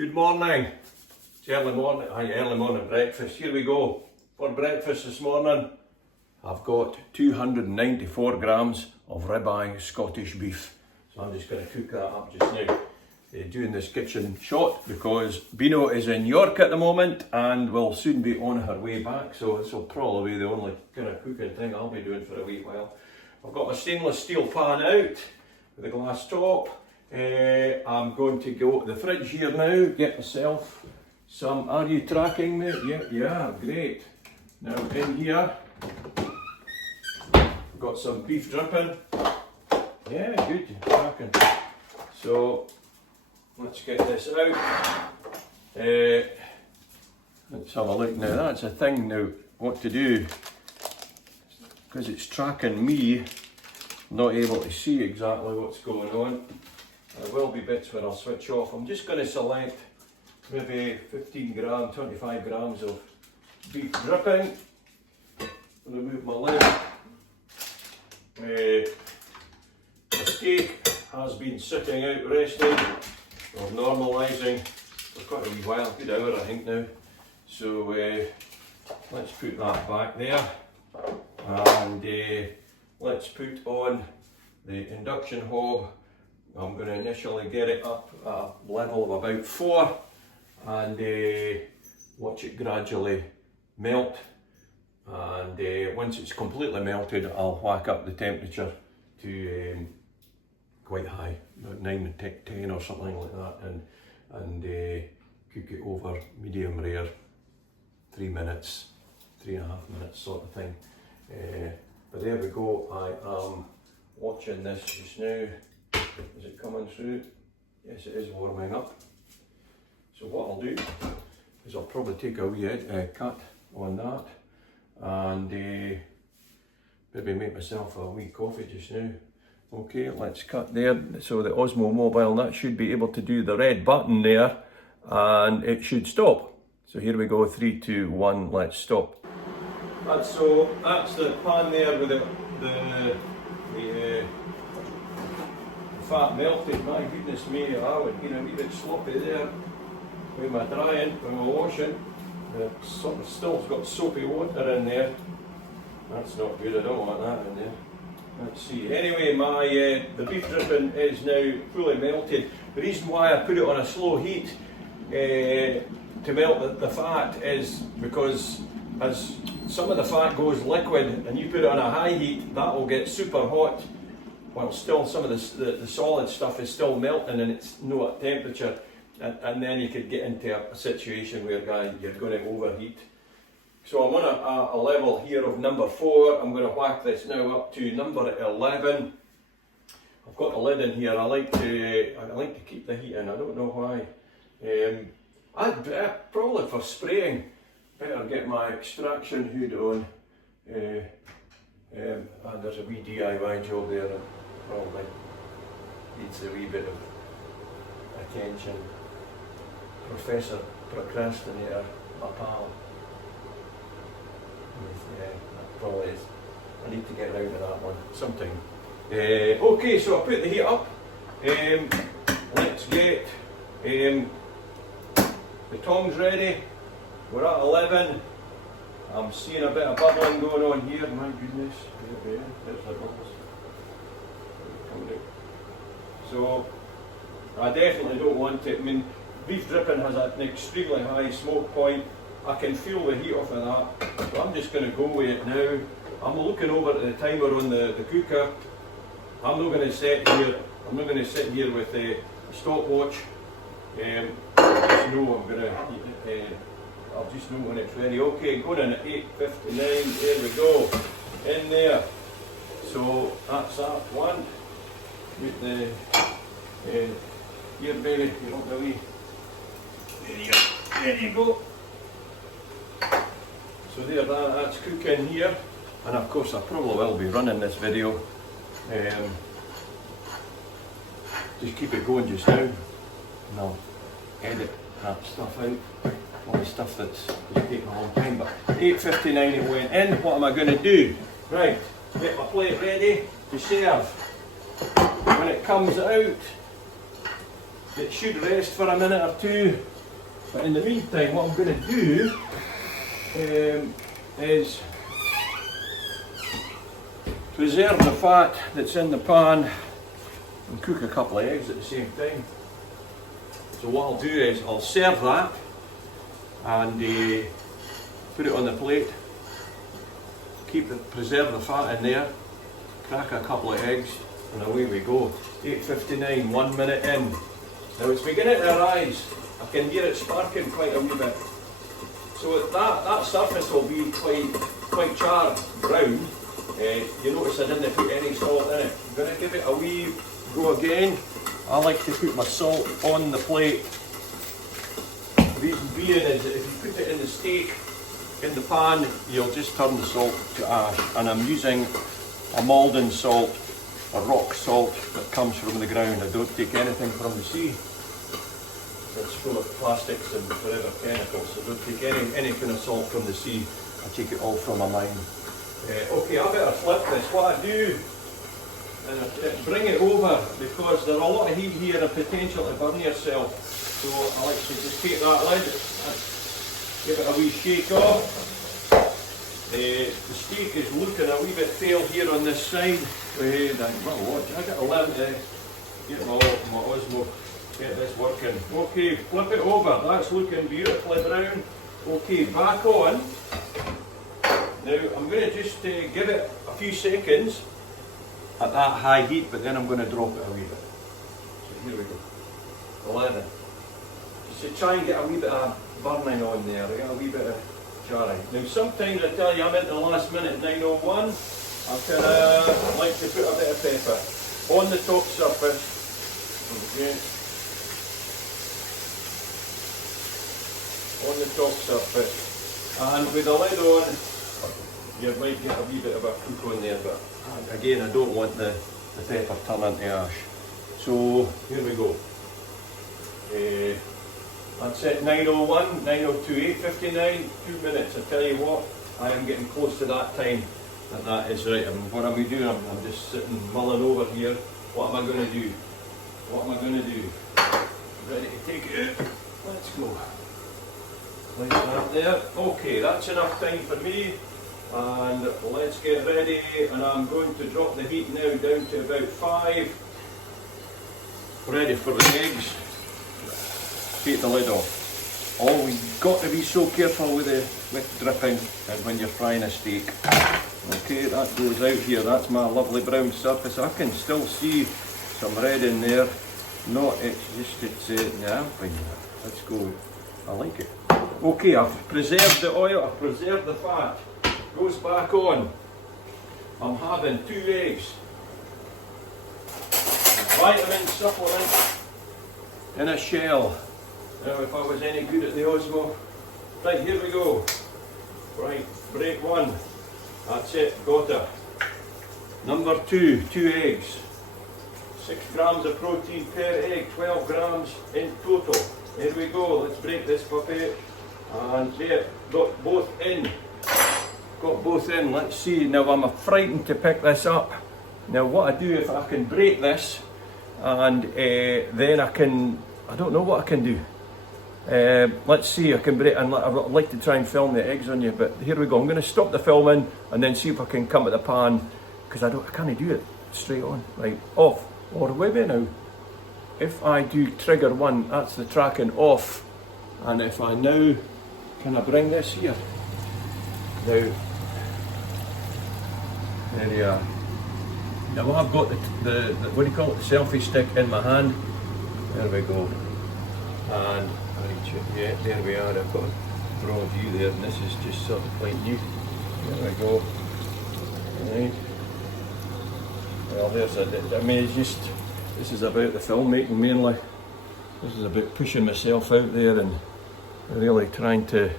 Good morning. It's early morning breakfast. Here we go. For breakfast this morning, I've got 294 grams of ribeye Scottish beef. So I'm just going to cook that up just now. Doing this kitchen shot because Beano is in York at the moment and will soon be on her way back. So this will probably be the only kind of cooking thing I'll be doing for a wee while. I've got my stainless steel pan out with a glass top. I'm going to go to the fridge here now, get myself some, are you tracking me? Yeah, great. Now in here, got some beef dripping. Yeah, good, you're tracking. So, let's get this out. Let's have a look now, that's a thing now, what to do. Because it's tracking me, I'm not able to see exactly what's going on. There will be bits where I'll switch off. I'm just going to select maybe 15 grams, 25 grams of beef dripping. Remove my lid. The steak has been sitting out resting or normalising for quite a wee while, a good hour I think now. So let's put that back there and let's put on the induction hob. I'm going to initially get it up at a level of about 4 and watch it gradually melt, and once it's completely melted I'll whack up the temperature to quite high, about 9 or 10 or something like that, and cook it over medium rare, 3 minutes, 3.5 minutes sort of thing. But there we go, I am watching this just now. Is it coming through? Yes, it is warming up. So what I'll do is I'll probably take a wee cut on that and maybe make myself a wee coffee just now. Okay, let's cut there. So the Osmo mobile, that should be able to do the red button there and it should stop. So here we go, 3, 2, 1, let's stop. That's the pan there with the fat melted. My goodness me, I would been a wee bit sloppy there with my drying, with my washing. Still got soapy water in there. That's not good, I don't want that in there. Let's see. Anyway, the beef dripping is now fully melted. The reason why I put it on a slow heat to melt the fat is because as some of the fat goes liquid and you put it on a high heat, that will get super hot. While still some of the solid stuff is still melting and it's not at temperature, and then you could get into a situation where you're going to overheat. So I'm on a level here of number 4. I'm going to whack this now up to number 11. I've got the lid in here. I like to keep the heat in. I don't know why. I'd probably for spraying better get my extraction hood on. And there's a wee DIY job there that probably needs a wee bit of attention. Professor Procrastinator, my pal. Yeah, that probably is. I need to get around to that one sometime. Okay, so I put the heat up. Let's get the tongs ready. We're at 11. I'm seeing a bit of bubbling going on here, my goodness. There's the bubbles. So, I definitely don't want it. I mean, beef dripping has an extremely high smoke point. I can feel the heat off of that. So I'm just going to go with it now. I'm looking over at the timer on the cooker. I'm not going to sit here. I'm not going to sit here with a stopwatch. I just know I'm going to. I'll just know when it's ready. Okay, going in at 8:59, there we go, in there. So that's that one. With the here baby, you're on the way. There you go. So that's cooking here. And of course I probably will be running this video. Just keep it going just now. And I'll edit that stuff out. All the stuff that's taking a long time, but 8:59 it went in. What am I going to do? Right, get my plate ready to serve. When it comes out, it should rest for a minute or two. But in the meantime, what I'm going to do is preserve the fat that's in the pan and cook a couple of eggs at the same time. So what I'll do is I'll serve that and put it on the plate. Preserve the fat in there, crack a couple of eggs, and away we go. 8:59, 1 minute in. Now it's beginning to rise. I can hear it sparking quite a wee bit. So that surface will be quite charred brown. You notice I didn't put any salt in it. I'm going to give it a wee go again. I like to put my salt on the plate. The reason being is that if you put it in the steak, in the pan, you'll just turn the salt to ash. And I'm using a Malden salt, a rock salt that comes from the ground. I don't take anything from the sea. It's full of plastics and forever chemicals, so don't take any kind of salt from the sea. I take it all from a mine. Okay, I better flip this. What I do, bring it over, because there's a lot of heat here and potential to burn yourself. So I like to just take that lid and give it a wee shake off. The steak is looking a wee bit pale here on this side. I got to learn to get my Osmo, get this working. Okay, flip it over. That's looking beautifully brown. Okay, back on. Now I'm going to just give it a few seconds at that high heat, but then I'm going to drop it a wee bit. So here we go. 11. Just to try and get a wee bit of burning on there, I get a wee bit of jarring. Now sometimes I tell you I'm at the last minute, 9:01, I like to put a bit of pepper on the top surface. Okay. On the top surface. And with the lid on, you might get a wee bit of a cook on there, but again I don't want the pepper turning to ash. So here we go. That's it, 9:01, 9:02, 8:59, 2 minutes. I tell you what, I am getting close to that time. That is right. What am I doing? I'm just sitting mulling over here. What am I going to do? What am I going to do? Ready to take it out? Let's go. Place that there. Okay, that's enough time for me. And let's get ready. And I'm going to drop the heat now down to about 5. Ready for the eggs. Take the lid off. Oh, you've got to be so careful with dripping when you're frying a steak. Okay, that goes out here. That's my lovely brown surface. I can still see some red in there. No, yeah, fine. Let's go. I like it. Okay, I've preserved the oil. I've preserved the fat. Goes back on. I'm having 2 eggs. Vitamin supplement in a shell. Now if I was any good at the Osmo. Right, here we go. Right, break 1. That's it, got her. Number 2, 2 eggs. 6 grams of protein per egg, 12 grams in total. Here we go, let's break this puppy. And there, got both in. Got both in, let's see. Now I'm frightened to pick this up. Now what I do, if I can break this, and then I don't know what I can do. Let's see, I can break, and I'd like to try and film the eggs on you, but here we go. I'm going to stop the filming and then see if I can come at the pan, because I can't do it straight on. Right, off, or wait a minute now. If I do trigger 1, that's the tracking off, and if I now, can I bring this here? Now, there you are. Now I've got the what do you call it, the selfie stick in my hand. There we go. And yeah, there we are. I've got a broad view there, and this is just sort of quite new. There we go. Right. Well, there's I mean, it's just, this is about the filmmaking mainly. This is about pushing myself out there and really trying to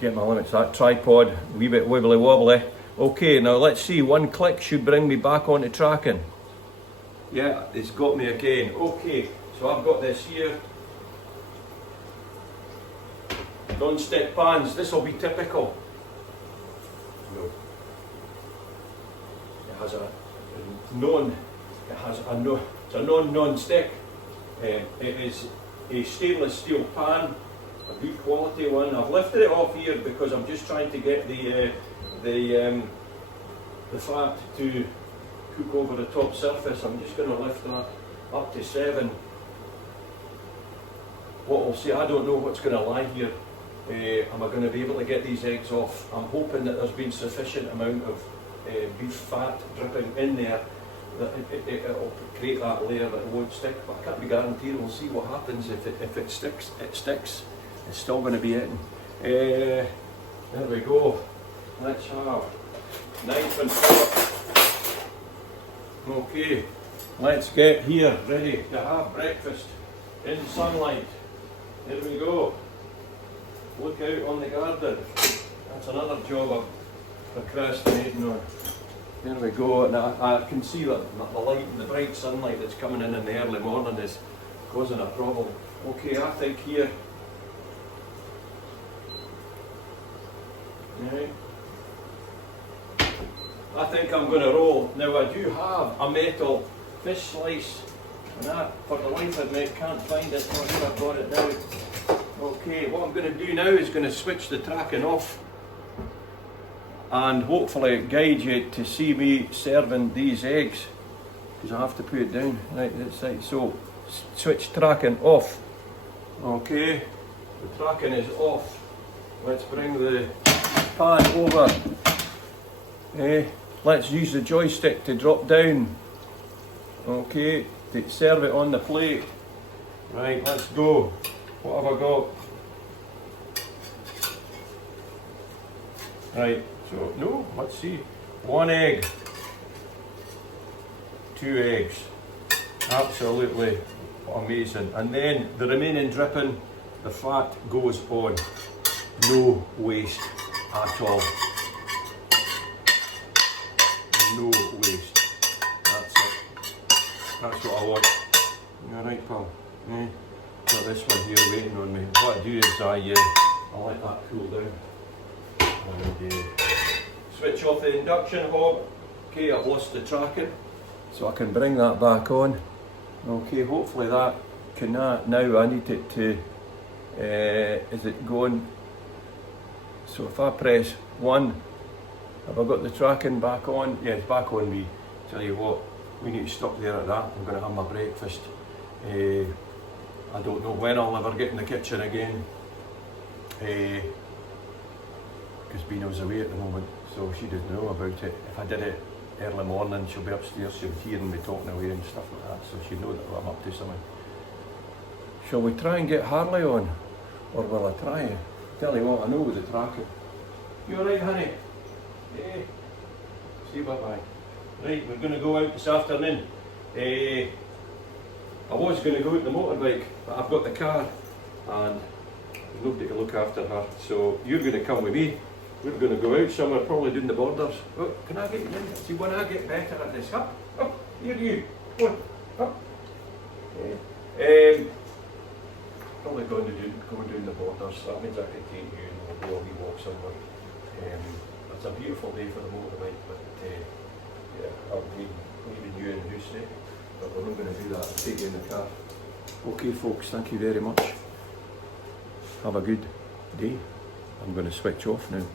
get my limits. That tripod, a wee bit wibbly wobbly. Okay, now let's see, 1 click should bring me back onto tracking. Yeah, it's got me again. Okay, so I've got this here. Non-stick pans, this will be typical. No. It has a non-stick. It is a stainless steel pan, a good quality one. I've lifted it off here because I'm just trying to get the fat to cook over the top surface. I'm just going to lift that up to 7. What we'll see, I don't know what's going to lie here. Am I going to be able to get these eggs off? I'm hoping that there's been sufficient amount of beef fat dripping in there that it'll create that layer that it won't stick, but I can't be guaranteed. We'll see what happens. If it sticks, it sticks. It's still going to be eaten. There we go. Let's have knife and fork. Okay, let's get here ready to have breakfast in sunlight. Here we go. Look out on the garden. That's another job I'm procrastinating on. There we go, and I can see that the light, the bright sunlight that's coming in the early morning is causing a problem. Okay, I think here. Right. I think I'm going to roll. Now I do have a metal fish slice, and I, for the life of me, can't find it. Oh, here I've got it now. Okay, what I'm going to do now is going to switch the tracking off and hopefully guide you to see me serving these eggs, because I have to put it down. Right, that's right. So switch tracking off. Okay, the tracking is off. Let's bring the pan over. Let's use the joystick to drop down. Okay, to serve it on the plate. Right, let's go. What have I got? Right, so no, let's see. 1 egg. 2 eggs. Absolutely amazing. And then the remaining dripping, the fat goes on. No waste at all. No waste. That's it. That's what I want. Alright, pal. Got this one here waiting on me. What I do is I let that cool down. And switch off the induction hob. Okay, I've lost the tracking, so I can bring that back on. Okay, hopefully that can now I need it to, is it going? So if I press 1, have I got the tracking back on? Yeah, it's back on me. Tell you what, we need to stop there at that. I'm going to have my breakfast. I don't know when I'll ever get in the kitchen again. Because Beano's away at the moment, so she doesn't know about it. If I did it early morning, she'll be upstairs, she'll be hearing me talking away and stuff like that, so she'll know that I'm up to something. Shall we try and get Harley on? Or will I try? Tell you what, I know with the tracking. You alright, honey? Yeah. See, bye-bye. Right, we're going to go out this afternoon. I was going to go out the motorbike, but I've got the car and there's nobody to look after her, so you're going to come with me. We're going to go out somewhere, probably doing the borders. Oh, can I get you in? See, when I get better at this, up, here you, go on, up. Probably going to go doing the borders. That means I can take you and we'll do a wee walk somewhere. It's a beautiful day for the motorbike, but yeah, I'll be leaving you in the house today. But we're not going to do that. I'll take you in the car. Okay, folks, thank you very much. Have a good day. I'm going to switch off now.